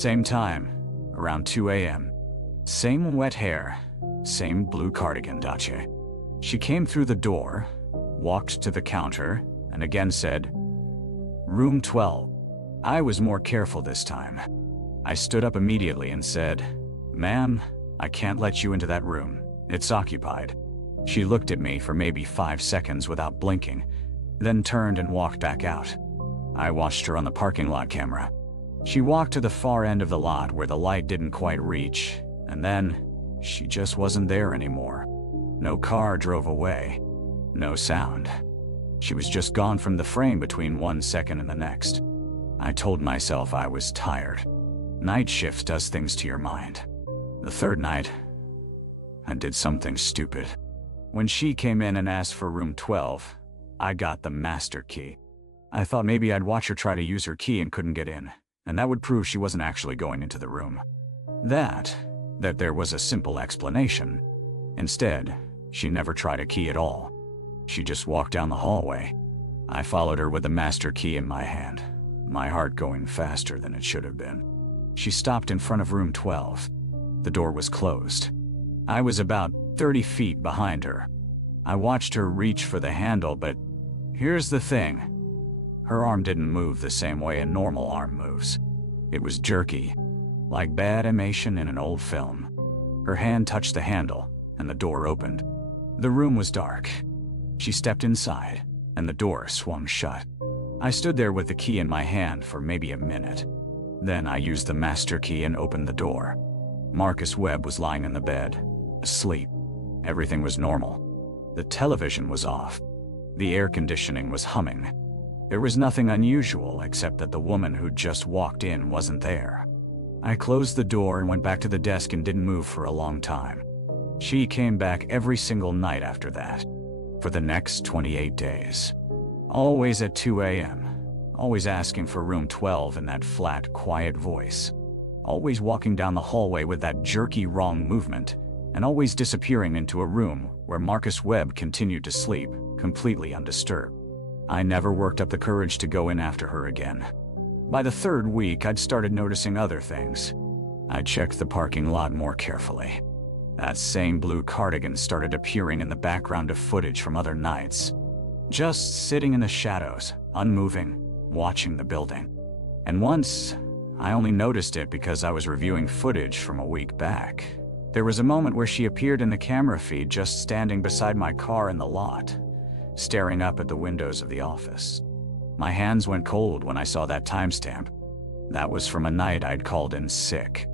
Same time, around 2 a.m. Same wet hair, same blue cardigan, Dace. She came through the door, walked to the counter, and again said, "Room 12. I was more careful this time. I stood up immediately and said, "Ma'am, I can't let you into that room. It's occupied." She looked at me for maybe 5 seconds without blinking, then turned and walked back out. I watched her on the parking lot camera. She walked to the far end of the lot where the light didn't quite reach, and then she just wasn't there anymore. No car drove away. No sound. She was just gone from the frame between 1 second and the next. I told myself I was tired. Night shift does things to your mind. The third night, I did something stupid. When she came in and asked for room 12, I got the master key. I thought maybe I'd watch her try to use her key and couldn't get in, and that would prove she wasn't actually going into the room. That there was a simple explanation. Instead, she never tried a key at all. She just walked down the hallway. I followed her with the master key in my hand, my heart going faster than it should have been. She stopped in front of room 12. The door was closed. I was about 30 feet behind her. I watched her reach for the handle, but here's the thing. Her arm didn't move the same way a normal arm moves. It was jerky, like bad animation in an old film. Her hand touched the handle, and the door opened. The room was dark. She stepped inside, and the door swung shut. I stood there with the key in my hand for maybe a minute. Then I used the master key and opened the door. Marcus Webb was lying in the bed, asleep. Everything was normal. The television was off. The air conditioning was humming. There was nothing unusual except that the woman who'd just walked in wasn't there. I closed the door and went back to the desk and didn't move for a long time. She came back every single night after that, for the next 28 days. Always at 2 a.m., always asking for room 12 in that flat, quiet voice. Always walking down the hallway with that jerky, wrong movement, and always disappearing into a room where Marcus Webb continued to sleep, completely undisturbed. I never worked up the courage to go in after her again. By the third week, I'd started noticing other things. I checked the parking lot more carefully. That same blue cardigan started appearing in the background of footage from other nights. Just sitting in the shadows, unmoving, watching the building. And once, I only noticed it because I was reviewing footage from a week back. There was a moment where she appeared in the camera feed just standing beside my car in the lot, staring up at the windows of the office. My hands went cold when I saw that timestamp. That was from a night I'd called in sick.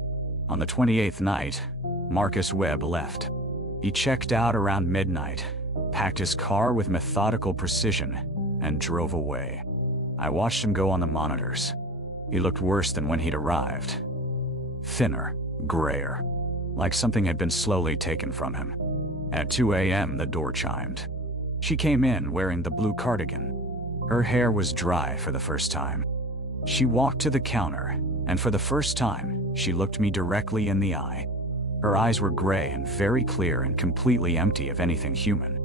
On the 28th night, Marcus Webb left. He checked out around midnight, packed his car with methodical precision, and drove away. I watched him go on the monitors. He looked worse than when he'd arrived. Thinner, grayer, like something had been slowly taken from him. At 2 a.m., the door chimed. She came in wearing the blue cardigan. Her hair was dry for the first time. She walked to the counter, and for the first time, she looked me directly in the eye. Her eyes were gray and very clear and completely empty of anything human.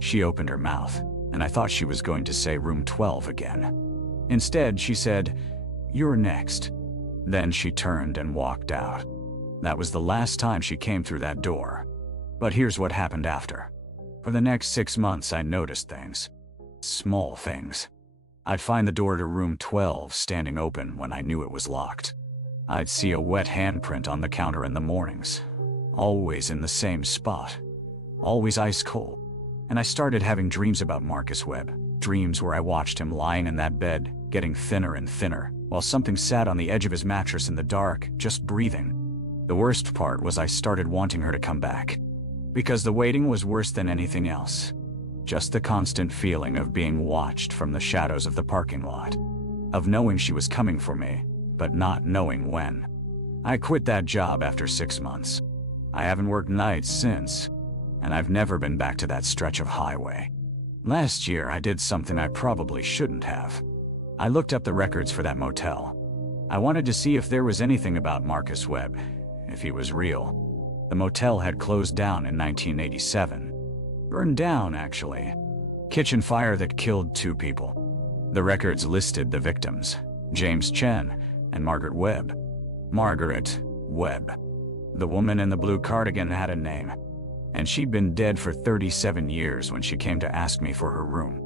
She opened her mouth, and I thought she was going to say room 12 again. Instead, she said, "You're next." Then she turned and walked out. That was the last time she came through that door. But here's what happened after. For the next 6 months, I noticed things. Small things. I'd find the door to room 12 standing open when I knew it was locked. I'd see a wet handprint on the counter in the mornings, always in the same spot, always ice cold. And I started having dreams about Marcus Webb, dreams where I watched him lying in that bed, getting thinner and thinner, while something sat on the edge of his mattress in the dark, just breathing. The worst part was I started wanting her to come back, because the waiting was worse than anything else. Just the constant feeling of being watched from the shadows of the parking lot, of knowing she was coming for me, but not knowing when. I quit that job after 6 months. I haven't worked nights since, and I've never been back to that stretch of highway. Last year, I did something I probably shouldn't have. I looked up the records for that motel. I wanted to see if there was anything about Marcus Webb, if he was real. The motel had closed down in 1987. Burned down, actually. Kitchen fire that killed 2 people. The records listed the victims, James Chen and Margaret Webb. Margaret Webb. The woman in the blue cardigan had a name, and she'd been dead for 37 years when she came to ask me for her room.